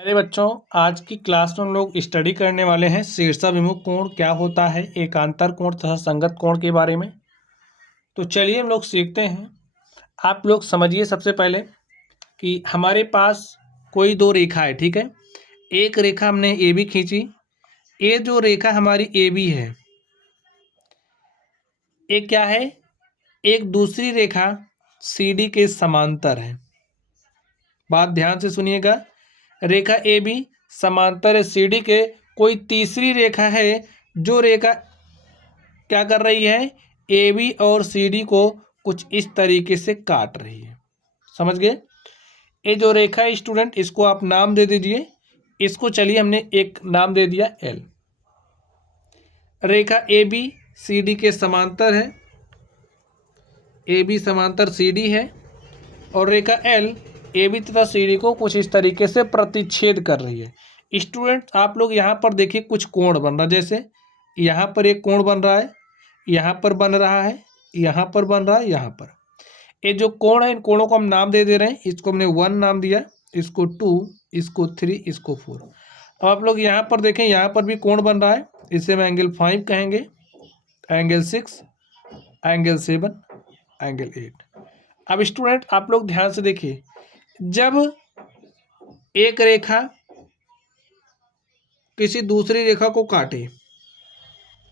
अरे बच्चों, आज की क्लास में हम लोग स्टडी करने वाले हैं शीर्षाभिमुख कोण क्या होता है, एकांतर कोण तथा संगत कोण के बारे में। तो चलिए हम लोग सीखते हैं। आप लोग समझिए सबसे पहले कि हमारे पास कोई दो रेखा है, ठीक है। एक रेखा हमने ए बी खींची। ये जो रेखा हमारी ए बी है, ये क्या है, एक दूसरी रेखा सी डी के समांतर है। बात ध्यान से सुनिएगा, रेखा ए बी समांतर है सी डी के। कोई तीसरी रेखा है जो रेखा क्या कर रही है, ए बी और सी डी को कुछ इस तरीके से काट रही है। समझ गए। ये जो रेखा है स्टूडेंट, इसको आप नाम दे दीजिए। इसको चलिए हमने एक नाम दे दिया एल। रेखा ए बी सी डी के समांतर है, ए बी समांतर सी डी है, और रेखा एल ए बी तथा सी डी को कुछ इस तरीके से प्रतिच्छेद कर रही है। स्टूडेंट आप लोग यहाँ पर देखिए कुछ कोण बन रहा है। जैसे यहाँ पर एक कोण बन रहा है, यहाँ पर बन रहा है, यहाँ पर बन रहा है, यहाँ पर। ये जो कोण है, इन कोणों को हम नाम दे रहे हैं। इसको हमने 1 नाम दिया, इसको 2, इसको 3, इसको 4। अब आप लोग यहाँ पर देखें, यहाँ पर भी कोण बन रहा है। इसे हम एंगल 5 कहेंगे, एंगल 6, एंगल 7, एंगल 8। अब स्टूडेंट आप लोग ध्यान से देखिए, जब एक रेखा किसी दूसरी रेखा को काटे,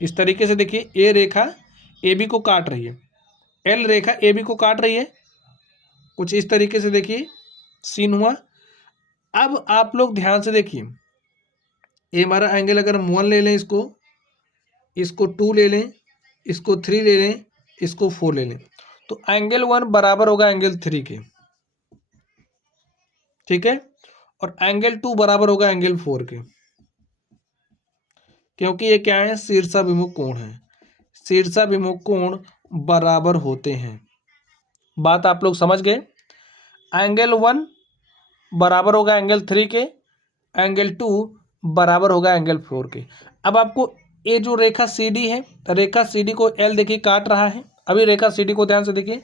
इस तरीके से देखिए, ए रेखा ए बी को काट रही है, एल रेखा ए बी को काट रही है, कुछ इस तरीके से देखिए सीन हुआ। अब आप लोग ध्यान से देखिए, ये हमारा एंगल अगर हम 1 ले लें, इसको 2 ले लें, इसको 3 ले लें, इसको 4 ले लें, तो एंगल 1 बराबर होगा एंगल 3 के, ठीक है। और एंगल 2 बराबर होगा एंगल 4 के, क्योंकि ये क्या है, शीर्षाभिमुख कोण है। शीर्षाभिमुख कोण बराबर होते हैं। बात आप लोग समझ गए। एंगल 1 बराबर होगा एंगल 3 के, एंगल 2 बराबर होगा एंगल 4 के। अब आपको ये जो रेखा सी डी है, रेखा सी डी को एल देखिए काट रहा है। अभी रेखा सी डी को ध्यान से देखिए,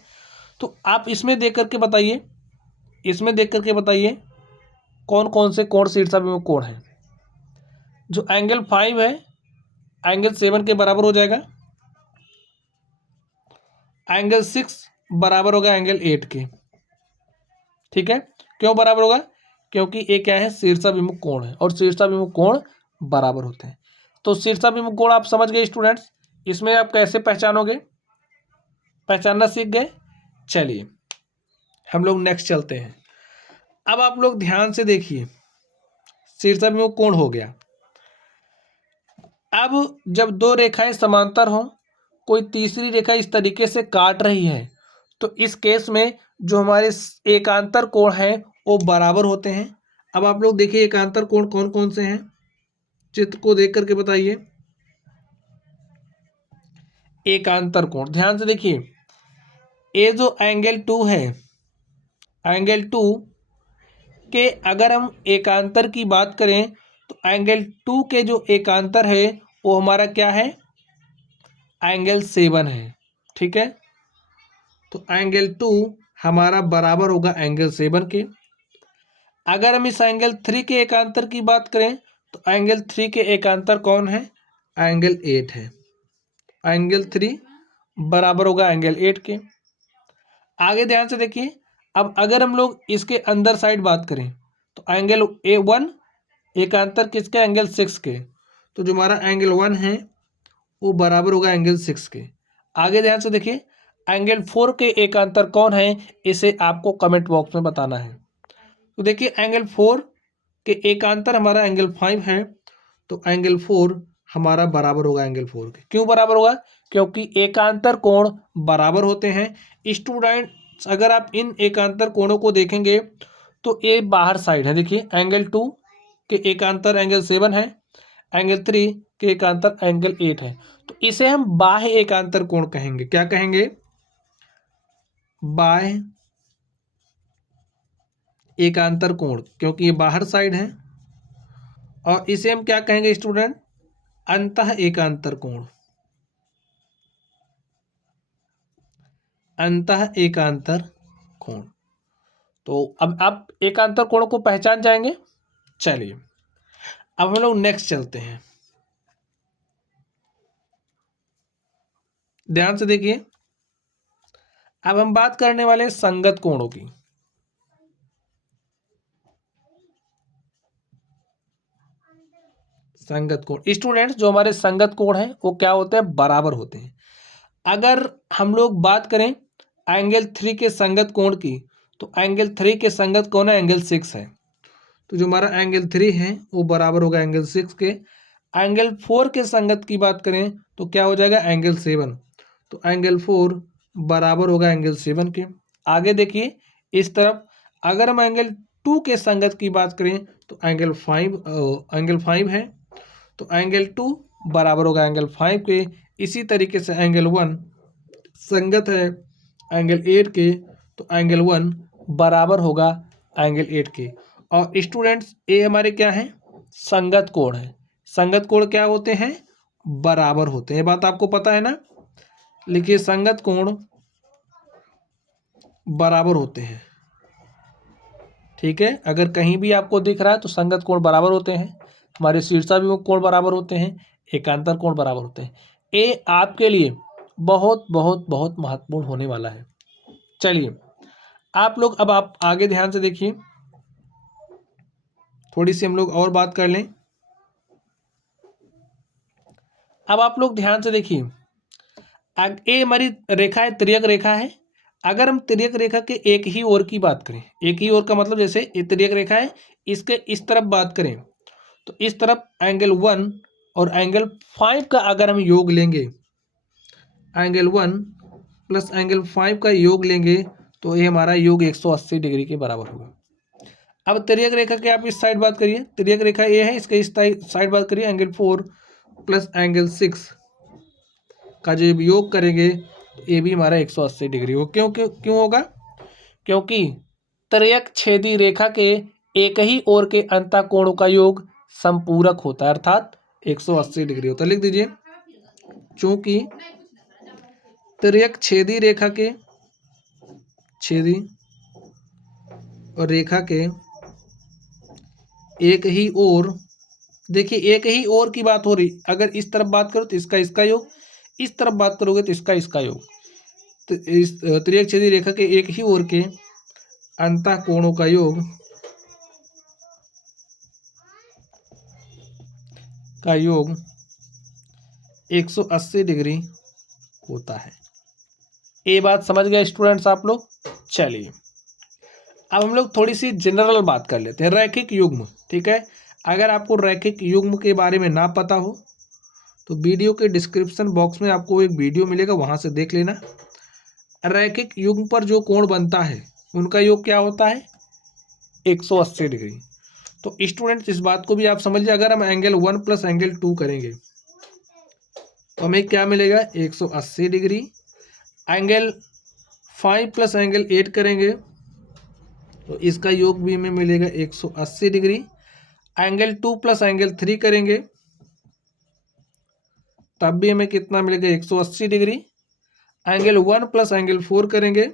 तो आप इसमें देख करके बताइए, कौन कौन से कोण शीर्षाभिमुख कोण है। जो एंगल 5 है, एंगल 7 के बराबर हो जाएगा। एंगल 6 बराबर होगा एंगल 8 के, ठीक है। क्यों बराबर होगा, क्योंकि ये क्या है, शीर्षाभिमुख कोण है, और शीर्षाभिमुख कोण बराबर होते हैं। तो शीर्षाभिमुख कोण आप समझ गए स्टूडेंट्स। इसमें आप कैसे पहचानोगे, पहचानना सीख गए। चलिए हम लोग नेक्स्ट चलते हैं। अब आप लोग ध्यान से देखिए, शीर्षाभिमुख कोण हो गया। अब जब दो रेखाएं समांतर हों, कोई तीसरी रेखा इस तरीके से काट रही है, तो इस केस में जो हमारे एकांतर कोण हैं वो बराबर होते हैं। अब आप लोग देखिए एकांतर कोण कौन कौन से हैं, चित्र को देख करके बताइए। एकांतर कोण ध्यान से देखिए, ये जो एंगल 2 है, एंगल 2 के अगर हम एकांतर की बात करें, तो एंगल 2 के जो एकांतर है वो हमारा क्या है, एंगल 7 है, ठीक है। तो एंगल 2 हमारा बराबर होगा एंगल 7 के। अगर हम इस एंगल 3 के एकांतर की बात करें, तो एंगल 3 के एकांतर कौन है, एंगल 8 है। एंगल 3 बराबर होगा एंगल 8 के। आगे ध्यान से देखिए, अब अगर हम लोग इसके अंदर साइड बात करें, तो एंगल A1 एकांतर किसके, एंगल 6 के। तो जो हमारा एंगल 1 है वो बराबर होगा एंगल 6 के। आगे ध्यान से देखिए, एंगल 4 के एकांतर कौन है, इसे आपको कमेंट बॉक्स में बताना है। तो देखिए एंगल 4 के एकांतर हमारा एंगल 5 है, तो एंगल 4 हमारा बराबर होगा एंगल 4 के। क्यों बराबर होगा, क्योंकि एकांतर कोण बराबर होते हैं। स्टूडेंट्स अगर आप इन एकांतर कोणों को देखेंगे, तो ये बाहर साइड है। देखिए एंगल 2 के एकांतर एंगल 7 है, एंगल 3 के एकांतर एंगल 8 है, तो इसे हम बाह्य एकांतर कोण कहेंगे। क्या कहेंगे, बाह्य एकांतर कोण, क्योंकि ये बाहर साइड है। और इसे हम क्या कहेंगे स्टूडेंट, अंतः एकांतर कोण। अंतः एकांतर कोण। तो अब आप एकांतर कोण को पहचान जाएंगे। चलिए अब हम लोग नेक्स्ट चलते हैं, ध्यान से देखिए। अब हम बात करने वाले हैं संगत कोणों की। संगत कोण स्टूडेंट्स, जो हमारे संगत कोण हैं वो क्या होते हैं, बराबर होते हैं। अगर हम लोग बात करें एंगल 3 के संगत कोण की, तो एंगल 3 के संगत कोण है एंगल 6 है, तो जो हमारा एंगल 3 है वो बराबर होगा एंगल 6 के। एंगल 4 के संगत की बात करें तो क्या हो जाएगा, एंगल 7, तो एंगल 4 बराबर होगा एंगल 7 के। आगे देखिए इस तरफ अगर हम एंगल 2 के संगत की बात करें तो एंगल 5 है, तो एंगल 2 बराबर होगा एंगल 5 के। इसी तरीके से एंगल 1 संगत है एंगल 8 के, तो एंगल 1 बराबर होगा एंगल 8 के। और स्टूडेंट्स ये हमारे क्या हैं, संगत कोण है। संगत कोण क्या होते हैं, बराबर होते हैं, ये बात आपको पता है ना। लिखिए संगत कोण बराबर होते हैं, ठीक है। अगर कहीं भी आपको दिख रहा है तो संगत कोण बराबर होते हैं, हमारे शीर्षाभिमुख कोण बराबर होते हैं, एकांतर कोण बराबर होते हैं। ये आपके लिए बहुत बहुत बहुत महत्वपूर्ण होने वाला है। चलिए आप लोग अब आप आगे ध्यान से देखिए, थोड़ी सी हम लोग और बात कर लें। अब आप लोग ध्यान से देखिए, ये हमारी रेखा है, तिर्यक रेखा है। अगर हम तिर्यक रेखा के एक ही ओर की बात करें, एक ही ओर का मतलब जैसे ये तिर्यक रेखा है, इसके इस तरफ बात करें तो इस तरफ एंगल 1 और एंगल 5 का अगर हम योग लेंगे, एंगल 1 प्लस एंगल 5 का योग लेंगे तो ये हमारा योग 180 डिग्री के बराबर होगा। अब तिर्यक रेखा के आप इस साइड बात करिए, तिर्यक रेखा ये है, इसके इस साइड बात करिए, एंगल 4 प्लस एंगल 6 का जब योग करेंगे तो ये भी हमारा 180 डिग्री हो। क्यों क्यों क्यों होगा, क्योंकि तिर्यक छेदी रेखा के एक ही ओर के अंतःकोणों का योग संपूरक होता है, अर्थात 180 डिग्री होता है। लिख दीजिए, चूंकि तिर्यक छेदी रेखा के छेदी और रेखा के एक ही ओर, देखिए एक ही ओर की बात हो रही, अगर इस तरफ बात करो तो इसका इसका योग, इस तरफ बात करोगे तो इसका इसका योग, तो इस तिर्यक छेदी रेखा के एक ही ओर के अंतःकोणों का योग का योग 180 डिग्री होता है। ये बात समझ गए स्टूडेंट्स आप लोग। चलिए अब हम लोग थोड़ी सी जनरल बात कर लेते हैं, रैखिक युग्म, ठीक है। अगर आपको रैखिक युग्म के बारे में ना पता हो तो वीडियो के डिस्क्रिप्शन बॉक्स में आपको एक वीडियो मिलेगा, वहां से देख लेना। रैखिक युग्म पर जो कोण बनता है उनका योग क्या होता है, 180 डिग्री। तो स्टूडेंट्स इस बात को भी आप समझिए, अगर हम एंगल 1 प्लस एंगल 2 करेंगे तो हमें क्या मिलेगा, 180 डिग्री। एंगल 5 प्लस एंगल 8 करेंगे तो इसका योग भी हमें मिलेगा 180 डिग्री। एंगल 2 प्लस एंगल 3 करेंगे तब भी हमें कितना मिलेगा, 180 डिग्री। एंगल 1 प्लस एंगल 4 करेंगे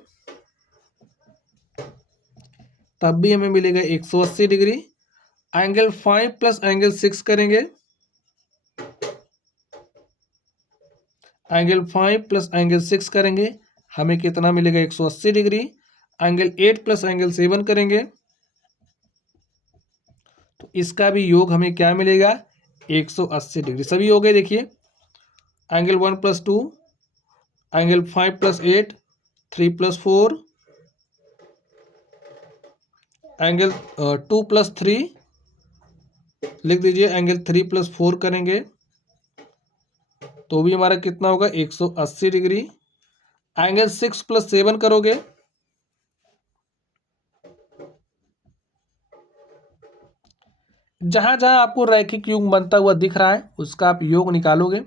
तब भी हमें मिलेगा 180 डिग्री। एंगल 5 प्लस एंगल 6 करेंगे, एंगल 5 प्लस एंगल 6 करेंगे हमें कितना मिलेगा, 180 डिग्री। एंगल 8 प्लस एंगल 7 करेंगे तो इसका भी योग हमें क्या मिलेगा, 180 डिग्री। सभी हो गए, देखिए angle 1 plus 2, angle 5 plus 8, 3 plus 4, angle 2 plus 3, लिख दीजिए एंगल 3 प्लस 4 करेंगे तो भी हमारा कितना होगा, 180 डिग्री। एंगल 6 प्लस 7 करोगे जहां जहां आपको रैखिक युग्म बनता हुआ दिख रहा है उसका आप योग निकालोगे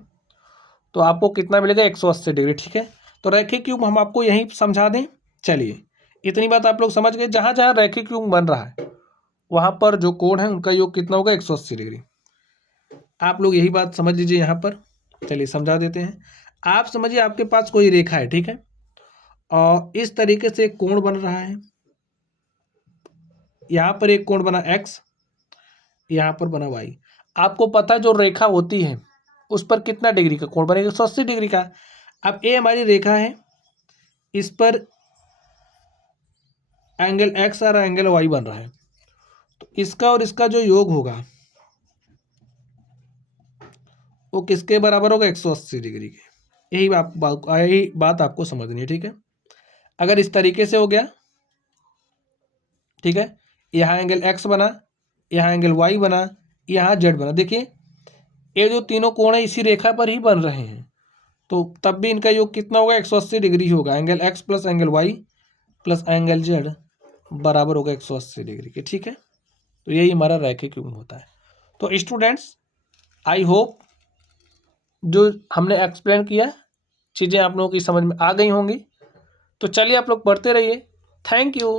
तो आपको कितना मिलेगा, 180 डिग्री, ठीक है। तो रैखिक युग्म हम आपको यहीं समझा दें। चलिए इतनी बात आप लोग समझ गए, जहां जहां रैखिक युग्म बन रहा है वहां पर जो कोण है उनका योग कितना होगा, 180 डिग्री। आप लोग यही बात समझ लीजिए यहाँ पर। चलिए समझा देते हैं। आप समझिए आपके पास कोई रेखा है, ठीक है, और इस तरीके से एक कोण बन रहा है। यहाँ पर एक कोण बना x, यहाँ पर बना वाई। आपको पता जो रेखा होती है उस पर कितना डिग्री का कोण बनेगा, 180 डिग्री का। अब ये हमारी रेखा है, इस पर एंगल एक्स और एंगल वाई बन रहा है, तो इसका और इसका जो योग होगा वो किसके बराबर होगा, 180 डिग्री के। यही बात आपको समझनी है, ठीक है। अगर इस तरीके से हो गया, ठीक है, यहाँ एंगल एक्स बना, यहाँ एंगल वाई बना, यहाँ जेड बना। देखिए ये जो तीनों कोण है इसी रेखा पर ही बन रहे हैं, तो तब भी इनका योग कितना होगा, 180 डिग्री होगा। Angle X plus angle Y plus angle Z बराबर होगा 180 डिग्री के, ठीक है। तो यही हमारा रैखिक युग्म होता है। तो स्टूडेंट्स, आई होप जो हमने एक्सप्लेन किया चीज़ें आप लोगों की समझ में आ गई होंगी। तो चलिए आप लोग पढ़ते रहिए। Thank you.